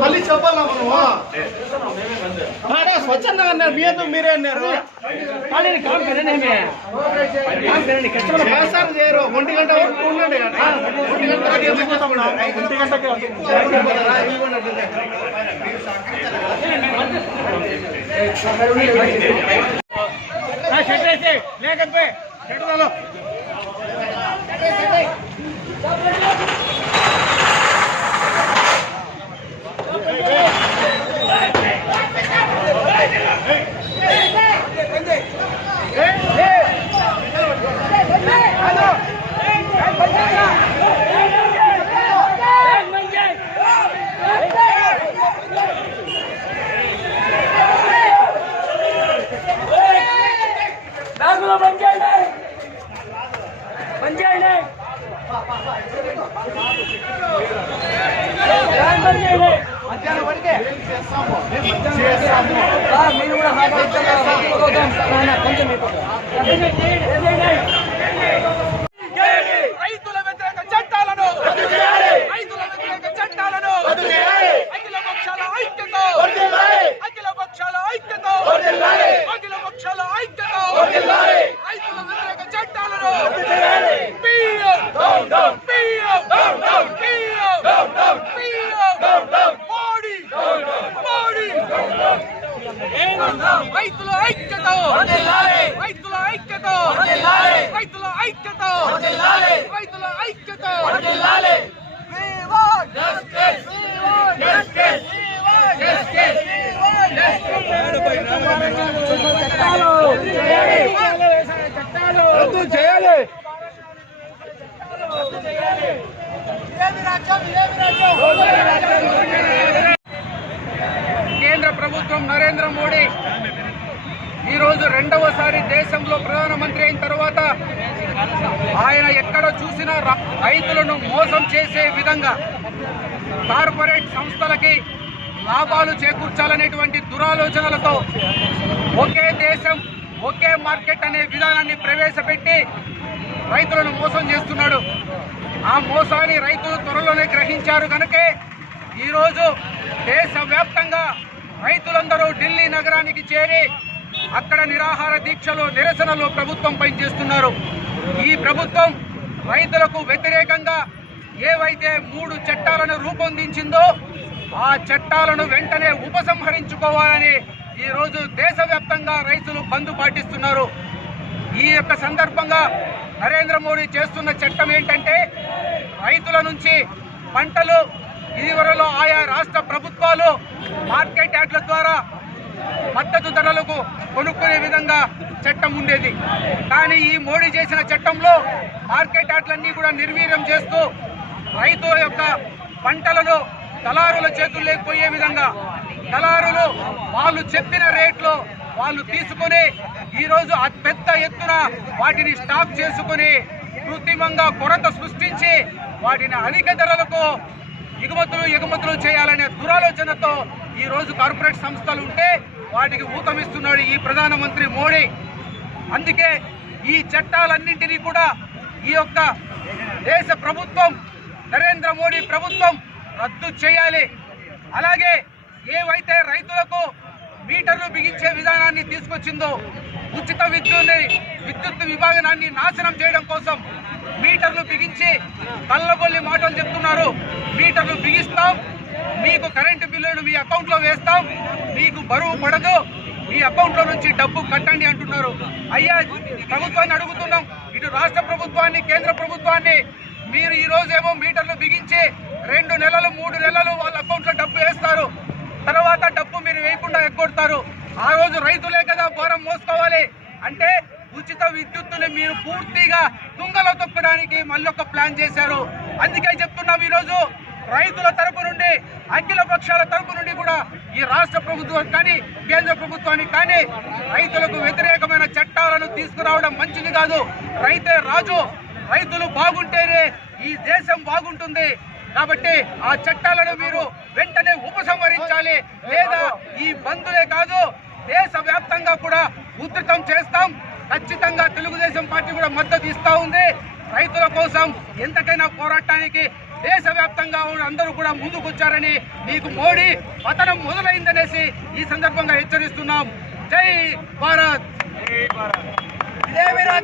మళ్ళీ చెప్పాలా మనము స్వచ్ఛంగా అన్నారు మీతో మీరే అన్నారు చేస్తారు చేయరు 1 గంట వరకు ఉండండి 1 గంటకి లేకపోతే రైతుల వ్యతిరేక చట్టాలను అఖిల పక్షాల ఐక్యత రైతుల వ్యతిరేక చట్టాలను రైతుల ఐక్యత రద్దు చేయాలి. కేంద్ర ప్రభుత్వం నరేంద్ర మోడీ ఈరోజు రెండవసారి దేశంలో ప్రధానమంత్రి అయిన తర్వాత ఆయన ఎక్కడ చూసినా రైతులను మోసం చేసే విధంగా కార్పొరేట్ సంస్థలకి లాభాలు చేకూర్చాలనేటువంటి దురాలోచనలతో ఒకే దేశం ఒకే మార్కెట్ అనే విధానాన్ని ప్రవేశపెట్టి రైతులను మోసం చేస్తున్నాడు. ఆ మోసాన్ని రైతులు త్వరలోనే గ్రహించారు కనుకే ఈరోజు దేశవ్యాప్తంగా రైతులందరూ ఢిల్లీ నగరానికి చేరి అక్కడ నిరాహార దీక్షలు నిరసనలు ప్రభుత్వం పనిచేస్తున్నారు. ఈ ప్రభుత్వం రైతులకు వ్యతిరేకంగా ఏవైతే 3 చట్టాలను రూపొందించిందో ఆ చట్టాలను వెంటనే ఉపసంహరించుకోవాలని ఈరోజు దేశవ్యాప్తంగా రైతులు బంద్ పాటిస్తున్నారు. ఈ యొక్క సందర్భంగా నరేంద్ర మోడీ చేస్తున్న చట్టం ఏంటంటే రైతుల నుంచి పంటలు ఇదివరలో ఆయా రాష్ట్ర ప్రభుత్వాలు మార్కెట్ యార్డ్ల ద్వారా మద్దతు ధరలకు కొనుక్కునే విధంగా చట్టం ఉండేది. కానీ ఈ మోడీ చేసిన చట్టంలో మార్కెట్ యార్డ్లన్నీ కూడా నిర్వీర్యం చేస్తూ రైతుల యొక్క పంటలను దళారుల చేతుల్లోకి పోయే విధంగా దళారులు వాళ్ళు చెప్పిన రేట్లో వాళ్ళు తీసుకుని ఈరోజు పెద్ద ఎత్తున వాటిని స్టాక్ చేసుకుని కృత్రిమంగా కొరత సృష్టించి వాటిని అధిక ధరలకు ఎగుమతులు చేయాలనే దురాలోచనతో ఈరోజు కార్పొరేట్ సంస్థలు ఉంటే వాటికి ఊతమిస్తున్నాడు ఈ ప్రధానమంత్రి మోడీ. అందుకే ఈ చట్టాలన్నింటినీ కూడా ఈ యొక్క దేశ ప్రభుత్వం నరేంద్ర మోడీ ప్రభుత్వం రద్దు చేయాలి. అలాగే ఏవైతే రైతులకు మీటర్లు బిగించే విధానాన్ని తీసుకొచ్చిందో ఉచిత విద్యుత్ విభాగాన్ని నాశనం చేయడం కోసం మీటర్లు బిగించి కళ్ళబొల్లి మాటలు చెప్తున్నారు. మీటర్లు బిగిస్తాం, మీకు మీ అకౌంట్లో వేస్తాం, మీకు బరువు పడదు, మీ అకౌంట్లో నుంచి డబ్బు కట్టండి అంటున్నారు. అయ్యా, ప్రభుత్వాన్ని అడుగుతున్నాం, ఇటు రాష్ట్ర ప్రభుత్వాన్ని, కేంద్ర ప్రభుత్వాన్ని, మీరు ఈ రోజేమో మీటర్లు బిగించి 2 నెలలు 3 నెలలు వాళ్ళ అకౌంట్లో డబ్బు వేస్తారు, తర్వాత డబ్బు మీరు వేయకుండా ఎగ్గొడతారు. ఆ రోజు రైతులే కదా భారం మోసుకోవాలి. అంటే ఉచిత విద్యుత్తుని మీరు పూర్తిగా తుంగలో తొక్కడానికి మళ్ళీ ఒక ప్లాన్ చేశారు. అందుకే చెప్తున్నాం, ఈరోజు రైతుల తరపు నుండి, అఖిల పక్షాల తరపు నుండి కూడా ఈ రాష్ట్ర ప్రభుత్వం కానీ కేంద్ర ప్రభుత్వానికి కానీ రైతులకు వ్యతిరేకమైన చట్టాలను తీసుకురావడం మంచిది కాదు. రైతే రాజు, రైతులు బాగుంటేనే ఈ దేశం బాగుంటుంది. కాబట్టి ఆ చట్టాలను మీరు వెంటనే ఉపసంహరించాలి, లేదా ఈ బంధులే కాదు దేశవ్యాప్తంగా కూడా ఉధృతం చేస్తాం. ఖచ్చితంగా తెలుగుదేశం పార్టీ కూడా మద్దతు ఇస్తా ఉంది. రైతుల కోసం ఎంతకైనా పోరాటానికి దేశవ్యాప్తంగా అందరూ కూడా ముందుకొచ్చారని, మీకు మోడీ పతనం మొదలైందనేసి ఈ సందర్భంగా హెచ్చరిస్తున్నాం. జై భారత్.